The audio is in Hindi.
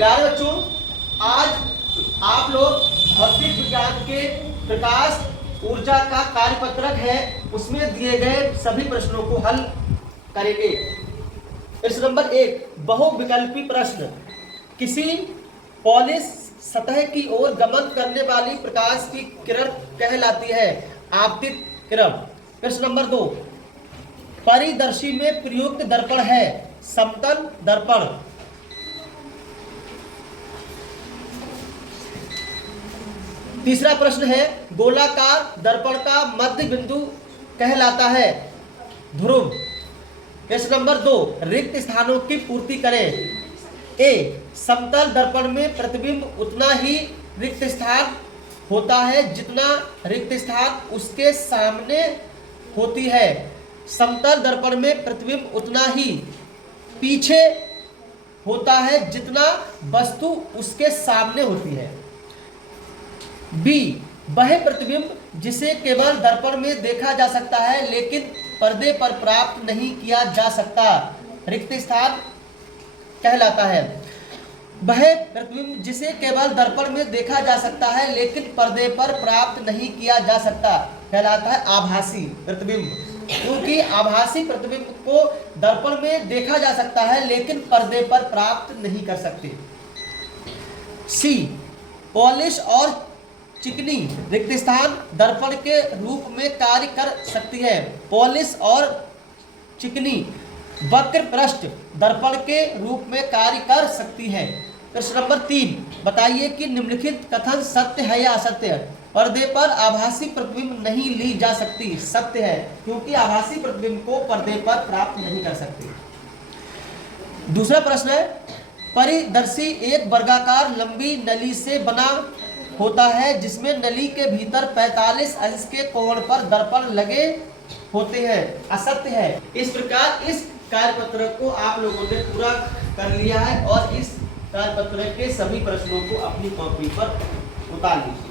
प्यारे बच्चों, आज आप लोग भौतिक विज्ञान के प्रकाश ऊर्जा का कार्यपत्रक है, उसमें दिए गए सभी प्रश्नों को हल करेंगे। प्रश्न नंबर 1, बहुविकल्पी प्रश्न। किसी पॉलिश सतह की ओर गमन करने वाली प्रकाश की किरण कहलाती है आपतित किरण। प्रश्न नंबर 2, परिदर्शी में प्रयुक्त दर्पण है समतल दर्पण। तीसरा प्रश्न है, गोलाकार दर्पण का मध्य बिंदु कहलाता है ध्रुव। प्रश्न नंबर 2, रिक्त स्थानों की पूर्ति करें। ए, समतल दर्पण में प्रतिबिंब उतना ही रिक्त स्थान होता है जितना रिक्त स्थान उसके सामने होती है। समतल दर्पण में प्रतिबिंब उतना ही पीछे होता है जितना वस्तु उसके सामने होती है। बी, वह प्रतिबिंब जिसे केवल दर्पण में देखा जा सकता है लेकिन पर्दे पर प्राप्त नहीं किया जा सकता रिक्त स्थान कहलाता है। वह प्रतिबिंब जिसे केवल दर्पण में देखा जा सकता है लेकिन पर्दे पर प्राप्त नहीं किया जा सकता कहलाता है आभासी प्रतिबिंब, क्योंकि आभासी प्रतिबिंब को दर्पण में देखा जा सकता है लेकिन पर्दे पर प्राप्त नहीं कर सकते। सी, पॉलिश और चिकनी रिक्त स्थान दर्पण के रूप में कार्य कर सकती है। पॉलिश और चिकनी वक्र पृष्ठ दर्पण के रूप में कार्य कर सकती है। प्रश्न नंबर 3, बताइए कि निम्नलिखित कथन सत्य है या असत्य है। पर्दे पर आभासी प्रतिबिंब नहीं ली जा सकती, सत्य है, क्योंकि आभासी प्रतिबिंब को पर्दे पर प्राप्त नहीं कर सकते। दूसरा प्रश्न है, परिदर्शी एक वर्गाकार लंबी नली से बना होता है जिसमें नली के भीतर 45 अंश के कोण पर दर्पण लगे होते हैं, असत्य है। इस प्रकार इस कार्यपत्रक को आप लोगों ने पूरा कर लिया है और इस कार्यपत्रक के सभी प्रश्नों को अपनी कॉपी पर उतार लीजिए।